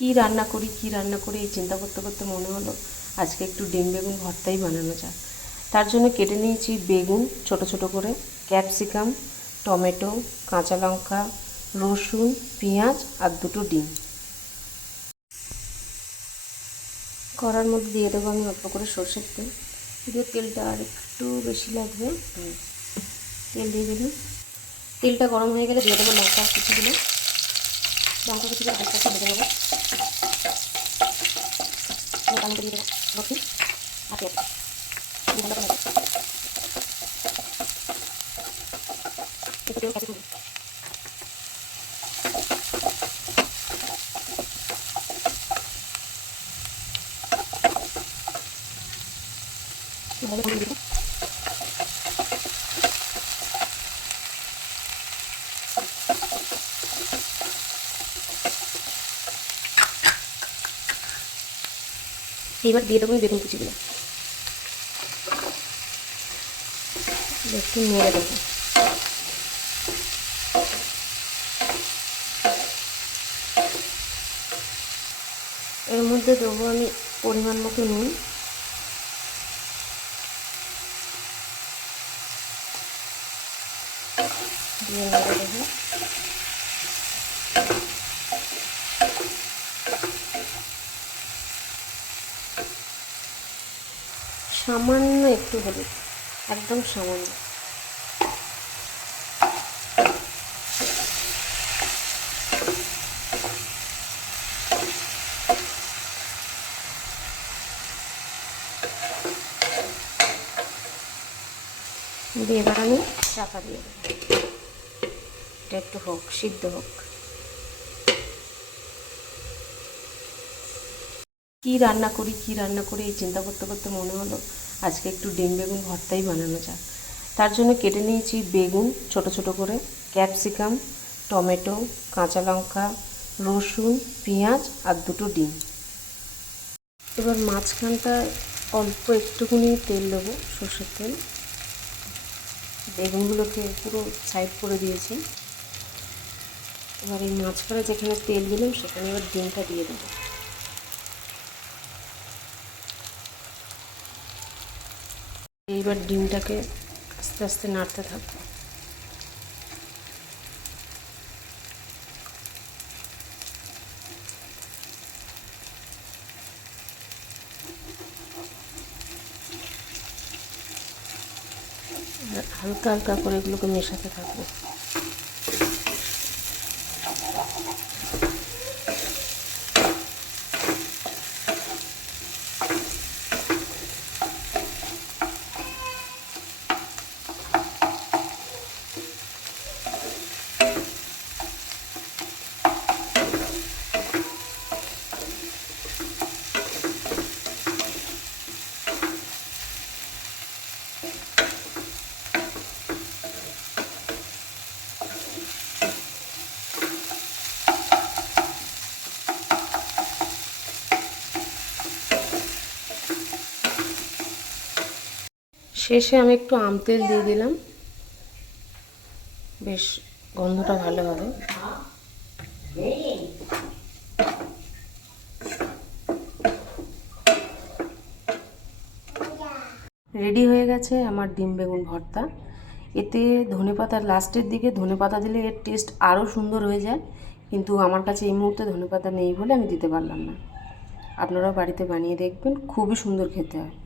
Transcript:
কি রান্না করি এই চিন্তা করতে করতে মনে হলো আজকে একটু ডিম বেগুন ভর্তাই বানানো যায়। তার জন্য কেটে নিয়েছি বেগুন ছোট ছোট করে, ক্যাপসিকাম, টমেটো, কাঁচা লঙ্কা, রসুন, পেঁয়াজ আর দুটো ডিম। কড়ার মধ্যে দিয়ে দেবো আমি অল্প করে সর্ষের তেল। দিয়ে তেলটা আর একটু বেশি লাগবে। তেল দিয়ে দিলাম। তেলটা গরম হয়ে গেলে দিয়ে দেবো লঙ্কা কুচিগুলো। লঙ্কা কুচিগুলো হালকা ভেজে নেবো। তার মধ্যে দিয়ে দেবো রসুন আর পেঁয়াজ। ভালো করে একটু ক্যাপসিকাম ভালো করে দিয়ে দেবো। এইবার দিয়ে দেবো বেগুন কুচিগুলো, একটু নেড়ে দেবো। এর মধ্যে দেবো আমি পরিমাণ মতো নুন, দিয়ে নেড়ে দেবো। সামান্য একটু হলুদ, একদম সামান্য। দিয়ে এবার আমি চাপা দিয়ে দেবো, এটা একটু হোক, সিদ্ধ হোক। কি রান্না করি এই চিন্তা করতে করতে মনে হলো আজকে একটু ডিম বেগুন ভর্তাই বানানো যায়। তার জন্য কেটে নিয়েছি বেগুন ছোট ছোট করে, ক্যাপসিকাম, টমেটো, কাঁচা লঙ্কা, রসুন, পেঁয়াজ আর দুটো ডিম। এবার মাঝখানটা অল্প একটুখানি তেল দেবো, সর্ষের তেল। বেগুনগুলোকে পুরো সাইড করে দিয়েছি। এবার এই মাঝখানে যেখানে তেল দিলাম সেখানে এবার ডিমটা দিয়ে দেবো। এইবার ডিমটাকে আস্তে আস্তে নাড়তে থাকবো। হালকা হালকা করে এগুলোকে মেশাতে থাকবো। শেষে আমি একটু আমতেল দিয়ে দিলাম, বেশ গন্ধটা ভালো হবে। রেডি হয়ে গেছে আমার ডিম বেগুন ভর্তা। এতে ধনেপাতা, লাস্টের দিকে ধনেপাতা দিলে এর টেস্ট আরও সুন্দর হয়ে যায়, কিন্তু আমার কাছে এই মুহূর্তে ধনেপাতা নেই বলে আমি দিতে পারলাম না। আপনারাও বাড়িতে বানিয়ে দেখবেন, খুবই সুন্দর খেতে হয়।